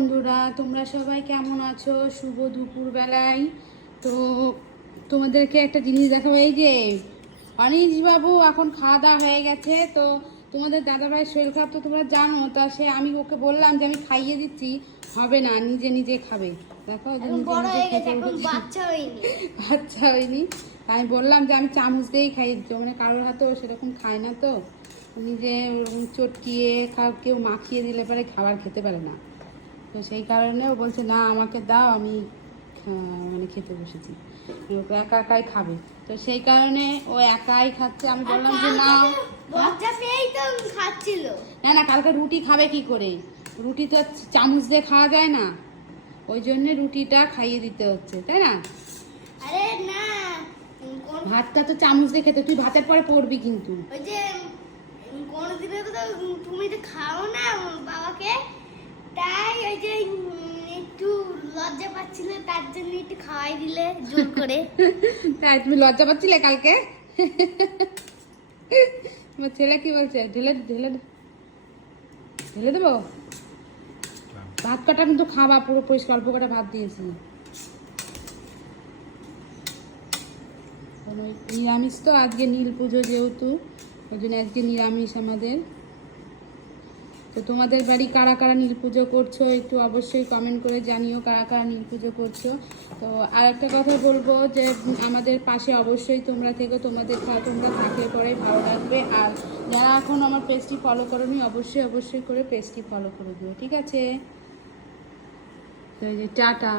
বন্ধুরা, তোমরা সবাই কেমন আছো? শুভ দুপুর বেলায়। তো তোমাদেরকে একটা জিনিস দেখাবো। এই যে অনিশ বাবু এখন খাওয়া দাওয়া হয়ে গেছে। তো তোমাদের দাদাভাইয়ের শরীর খারাপ তো তোমরা জানো। তা সে আমি ওকে বললাম যে আমি খাইয়ে দিচ্ছি, হবে না, নিজে নিজে খাবে। দেখো বাচ্চা হয়নি। আমি বললাম যে আমি চামচ দিয়েই খাইয়ে দিচ্ছি, মানে কারোর হাতেও সেরকম খায় না। তো নিজে ওরকম চটকিয়ে কেউ মাখিয়ে দিলে পরে খাবার খেতে পারে না। তো সেই কারণে ও বলছে না আমাকে দাও, আমি মানে খেতে বসেছি। ও একা একাই খাবে, তো সেই কারণে ও একাই খাচ্ছে। আমি বললাম যে না, না না, কালকে রুটি খাবে কি করে? রুটি তো চামচ দিয়ে খাওয়া যায় না, ওই জন্য রুটিটা খাইয়ে দিতে হচ্ছে, তাই না? আরে না, ভাতটা তো চামচ দিয়ে খেতে, তুই ভাতের পরে পড়বি কিন্তু। ওই যে কোনদিন তো তুমি তো খাও না বাবাকে, তাই ওই যে একটু লজ্জা পাচ্ছিলে, তার জন্য একটু খাওয়াই দিলে জোর করে। তাই তুমি লজ্জা পাচ্ছিলে কালকে? আমার ছেলে কি বলছে? ঢেলে ঢেলে ঢেলে দেবো? ভাত কটা কিন্তু খাওয়া পুরো পরিষ্কার, অল্প কটা ভাত দিয়েছি। নিরামিষ তো আজকে, নীল পুজো যেহেতু, ওই জন্য আজকে নিরামিষ আমাদের। তো তোমাদের বাড়ি কারা কারা নীল পুজো করছো একটু অবশ্যই কমেন্ট করে জানিও, কারা কারা নীল পুজো করছো। তো আর একটা কথা বলবো যে আমাদের পাশে অবশ্যই তোমরা থেকো, তোমরা থাকলে পরে ভালো লাগবে। আর যারা এখন আমার পেজটি ফলো করোনি, অবশ্যই করে পেজটি ফলো করে দিও, ঠিক আছে? তো এই যে টাটা।